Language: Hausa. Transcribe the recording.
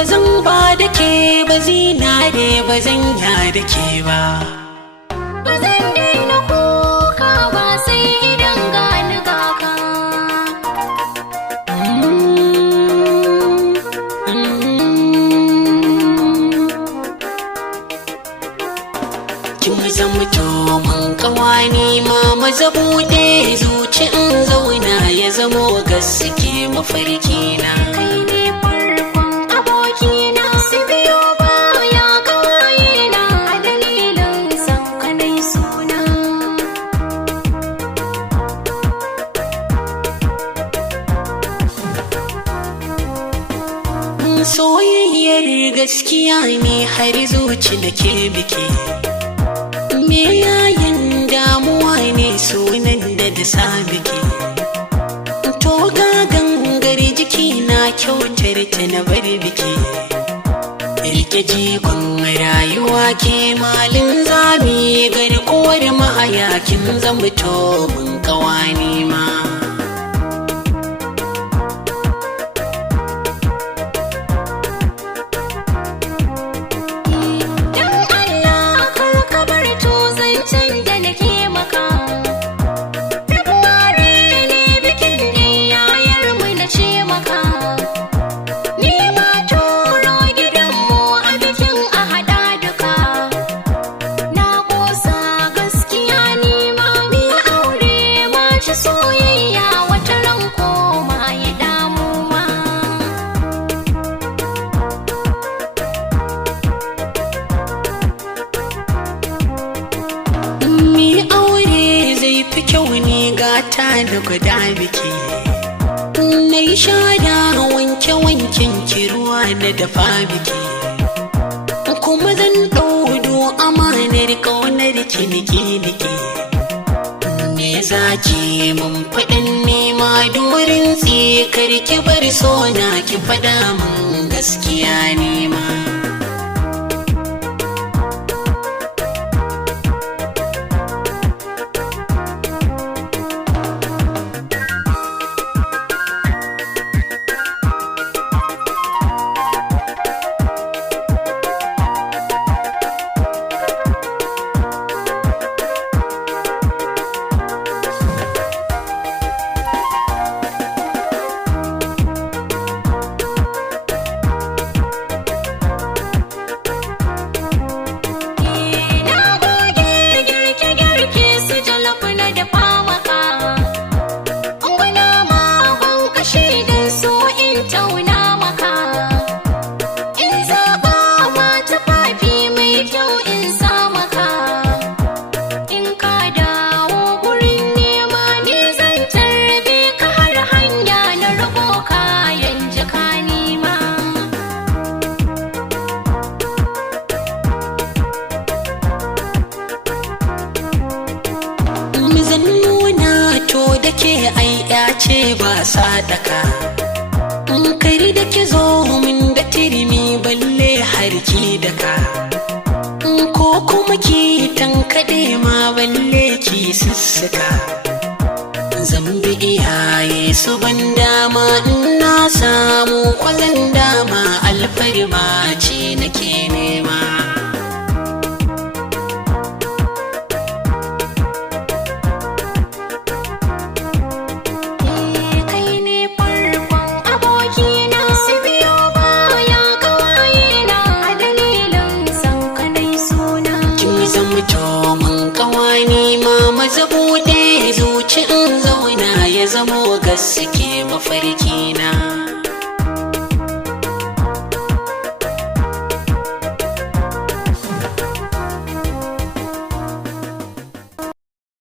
bazan ba da ke ba zinare bazan ya da ke ba. Bazan daina kuka ba sai idan gani gaka. Kin zamto mun kawani ma maza bude zuci in zauna ya zamo gaske mafarki na. Kai ne farkon abokina su biyo baya kawayena a dalilin san ka nai suna. Soyayyar gaskiya ne har zuci da ke biki. Me yayin damuwa ne sunan da sabiki. To ga gangar jiki na kyautar ta na bar biki. Rike jikon rayuwa ke malin zami garkuwar mahayakin zamto mun kawani ma. Gata da guda biki na yi shada wanke-wanken kiruwa na dafa biki kuma zan ɗaudo amanar ƙaunar ki niki-niki. Me zaki mun faɗin nema dorin tsikar ki bar sona ki faɗa mun gaskiya nema. ce ba sadaka kari da ki zo min da tirmi balle harki daka ko kuma ki tankaɗe ma balle ki sussuka zambi iyaye su ban dama na samu kwazon dama alfarma ce nake nema. Maza buɗe zuci in zauna ya zamo gaske mafarki na.